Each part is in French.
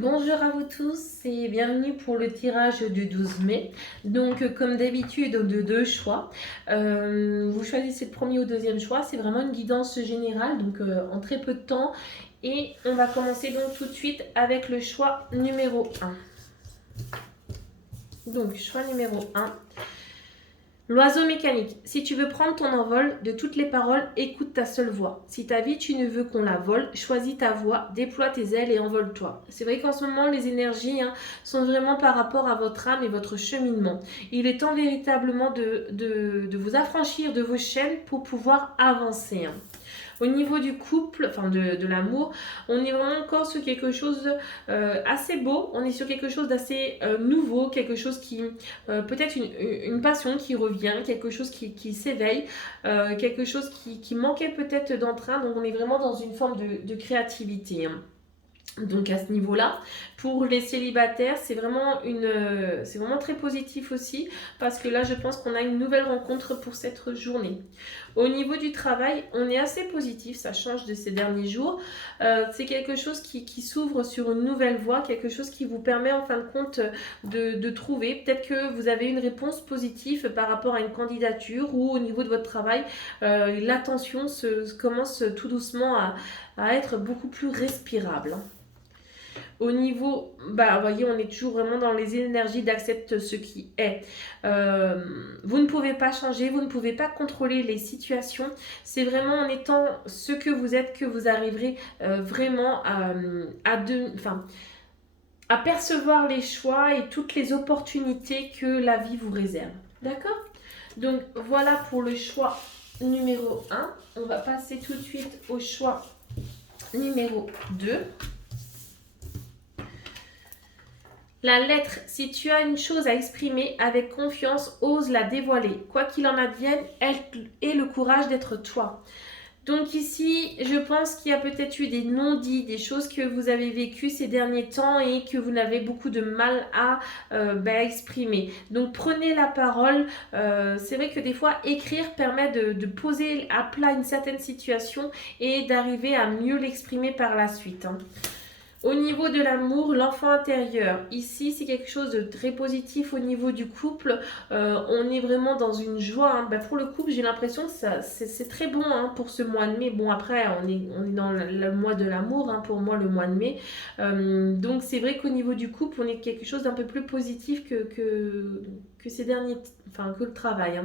Bonjour à vous tous et bienvenue pour le tirage du 12 mai. Donc comme d'habitude de deux choix, vous choisissez le premier ou deuxième choix, c'est vraiment une guidance générale donc en très peu de temps et on va commencer donc tout de suite avec le choix numéro 1. Donc choix numéro 1. L'oiseau mécanique. Si tu veux prendre ton envol, de toutes les paroles, écoute ta seule voix. Si ta vie tu ne veux qu'on la vole, choisis ta voix, déploie tes ailes et envole-toi. C'est vrai qu'en ce moment, les énergies sont vraiment par rapport à votre âme et votre cheminement. Il est temps véritablement de vous affranchir de vos chaînes pour pouvoir avancer. Au niveau du couple, enfin de l'amour, on est vraiment encore sur quelque chose assez beau, on est sur quelque chose d'assez nouveau, quelque chose qui, peut-être une passion qui revient, quelque chose qui s'éveille, quelque chose qui manquait peut-être d'entrain, donc on est vraiment dans une forme de créativité. Donc à ce niveau-là, pour les célibataires, c'est vraiment très positif aussi parce que là, je pense qu'on a une nouvelle rencontre pour cette journée. Au niveau du travail, on est assez positif, ça change de ces derniers jours. C'est quelque chose qui s'ouvre sur une nouvelle voie, quelque chose qui vous permet en fin de compte de trouver. Peut-être que vous avez une réponse positive par rapport à une candidature ou au niveau de votre travail, l'attention commence tout doucement à être beaucoup plus respirable. Au niveau, vous voyez, on est toujours vraiment dans les énergies d'accepter ce qui est. Vous ne pouvez pas changer, vous ne pouvez pas contrôler les situations. C'est vraiment en étant ce que vous êtes que vous arriverez vraiment à percevoir les choix et toutes les opportunités que la vie vous réserve. D'accord? Donc voilà pour le choix numéro 1. On va passer tout de suite au choix numéro 2. La lettre, si tu as une chose à exprimer avec confiance, ose la dévoiler. Quoi qu'il en advienne, elle ait le courage d'être toi. Donc ici, je pense qu'il y a peut-être eu des non-dits, des choses que vous avez vécues ces derniers temps et que vous n'avez beaucoup de mal à exprimer. Donc prenez la parole. C'est vrai que des fois, écrire permet de poser à plat une certaine situation et d'arriver à mieux l'exprimer par la suite. Au niveau de l'amour, l'enfant intérieur, ici c'est quelque chose de très positif au niveau du couple, on est vraiment dans une joie, pour le couple j'ai l'impression que c'est très bon pour ce mois de mai, bon après on est dans le mois de l'amour, pour moi le mois de mai, donc c'est vrai qu'au niveau du couple on est quelque chose d'un peu plus positif que ces derniers, que le travail.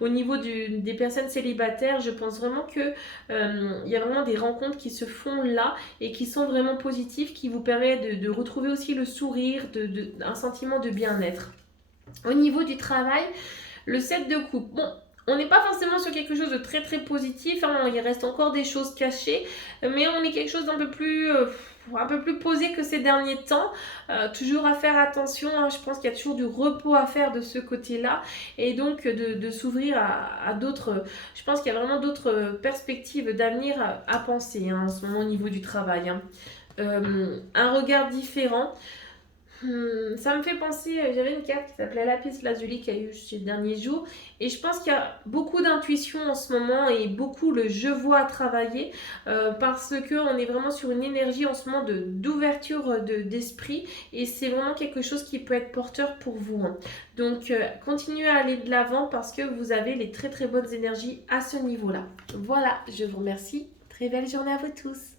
Au niveau des personnes célibataires, je pense vraiment que il y a vraiment des rencontres qui se font là et qui sont vraiment positives, qui vous permet de retrouver aussi le sourire, un sentiment de bien-être. Au niveau du travail, le 7 de coupe, bon, on n'est pas forcément sur quelque chose de très très positif, il reste encore des choses cachées, mais on est quelque chose d'un peu plus posé que ces derniers temps. Toujours à faire attention, je pense qu'il y a toujours du repos à faire de ce côté-là, et donc de s'ouvrir à d'autres, je pense qu'il y a vraiment d'autres perspectives d'avenir à penser en ce moment au niveau du travail. Un regard différent. Ça me fait penser, j'avais une carte qui s'appelait Lapis Lazuli qui a eu ces derniers jours, et je pense qu'il y a beaucoup d'intuition en ce moment et beaucoup le je vois à travailler, parce qu'on est vraiment sur une énergie en ce moment d'ouverture d'esprit, et c'est vraiment quelque chose qui peut être porteur pour vous. Donc continuez à aller de l'avant parce que vous avez les très très bonnes énergies à ce niveau-là. Voilà, je vous remercie. Très belle journée à vous tous.